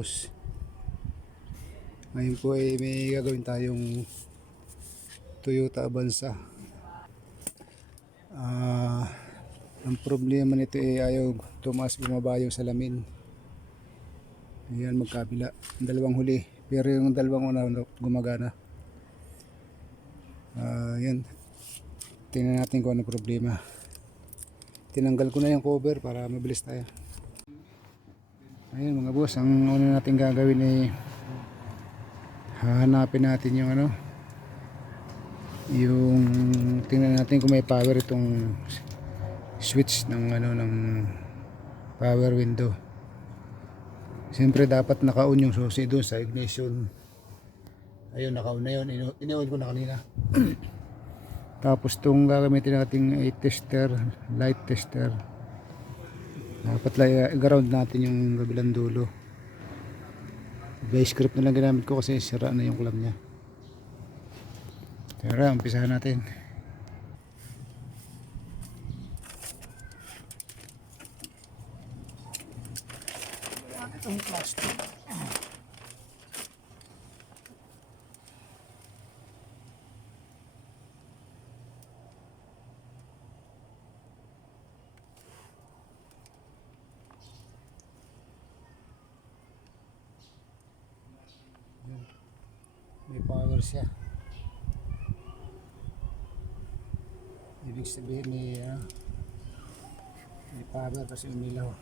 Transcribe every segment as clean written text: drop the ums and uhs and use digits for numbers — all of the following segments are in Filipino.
boss. Ngayon po ay may gagawin tayong Toyota Avanza. Ang problema nito ay ayaw tumaas bumaba yung salamin. Ayan, magkabila. Ang dalawang huli. Pero yung dalawang una gumagana. Yan. Tingnan natin kung ano problema. Tinanggal ko na yung cover para mabilis tayo. Ayun mga boss, ang una natin gagawin ay hahanapin natin yung yung tingnan natin kung may power itong switch ng ng power window. Siyempre dapat naka-on yung susi doon sa ignition. Ayun, naka-on na yun. Ini-on ko na kanina. Tapos itong gagamitin natin ay tester, light tester. Dapat i-ground natin yung kabilang dulo. Base script na lang ginamit ko kasi sira na yung clamp nya. Tara, umpisahan natin. Itong plastic. May power siya. Ibig sabihin may power kasi umilaw.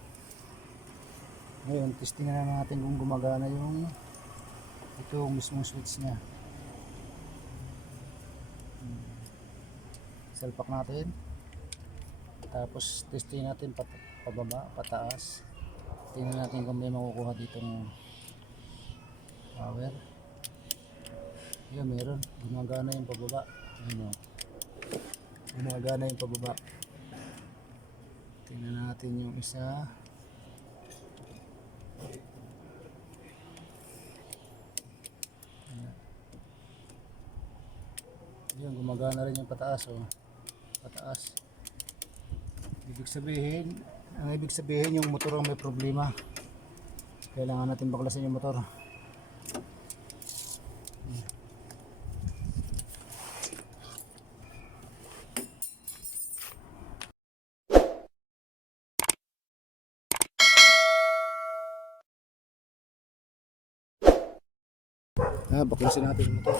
Ngayon, testing na natin kung gumagana yung itong mismong switch nya. Salpak natin. Tapos testing natin pababa, pataas. Tingnan natin kung may makukuha ditong power. Yan, meron. Gumagana yung pababa. Ano? Gumagana yung pababa. Tingnan natin yung isa. Yan, gumagana rin yung pataas. Oh. Pataas. Ang ibig sabihin yung motor ang may problema. Kailangan natin baklasin yung motor. Baklasin natin yung motor.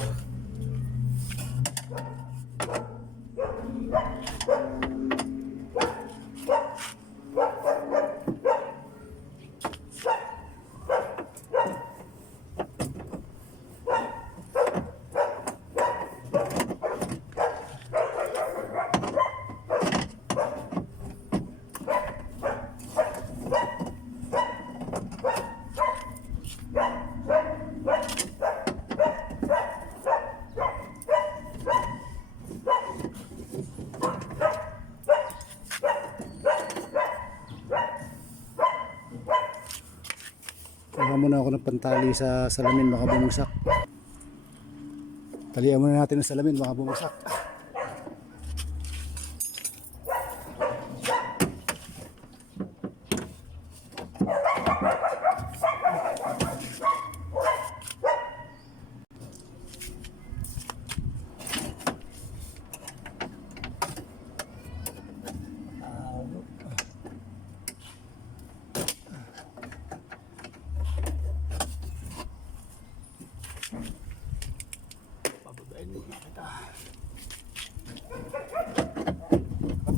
Kuha muna ako ng pantali sa salamin, baka bumagsak. Talian muna natin ang salamin, baka bumagsak.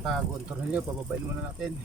Pagtago ang tornilyo, pababain muna natin.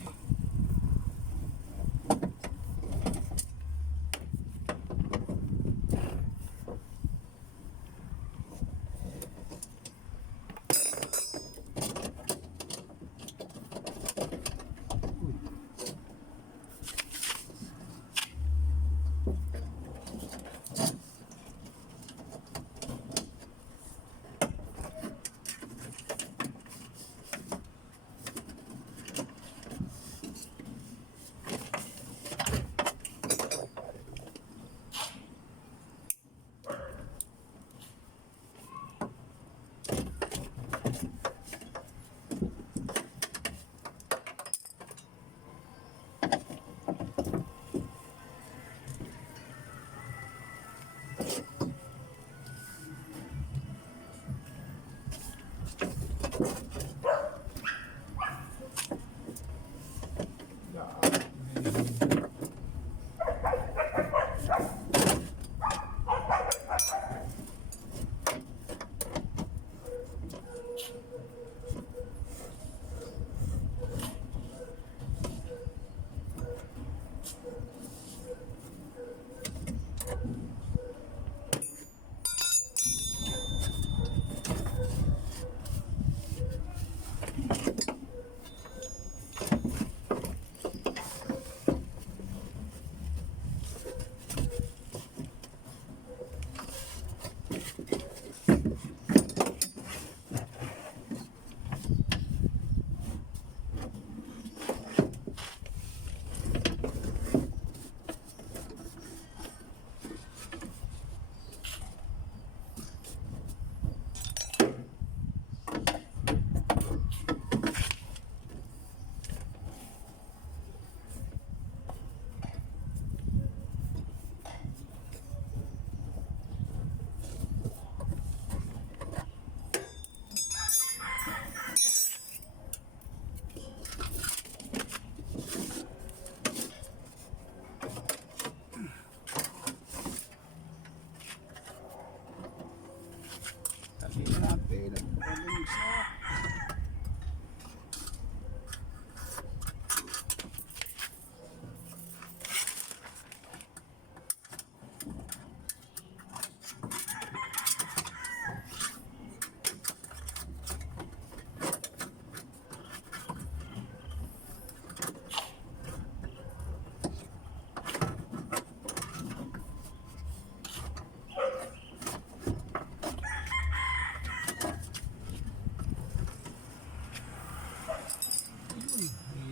Tayo na.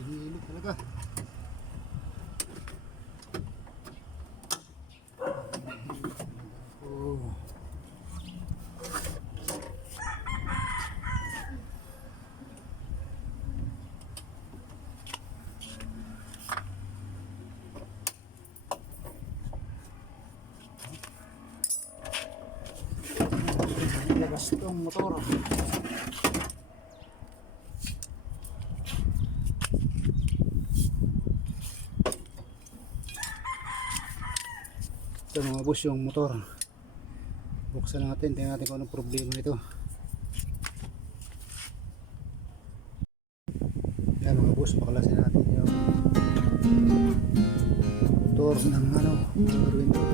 Hihilo talaga. Oh. Lagas tong motor. Ito mga boss yung motor. Buksan natin, tingnan natin kung anong problema nito. Yan mga boss, baklasin natin yung motor ng power window.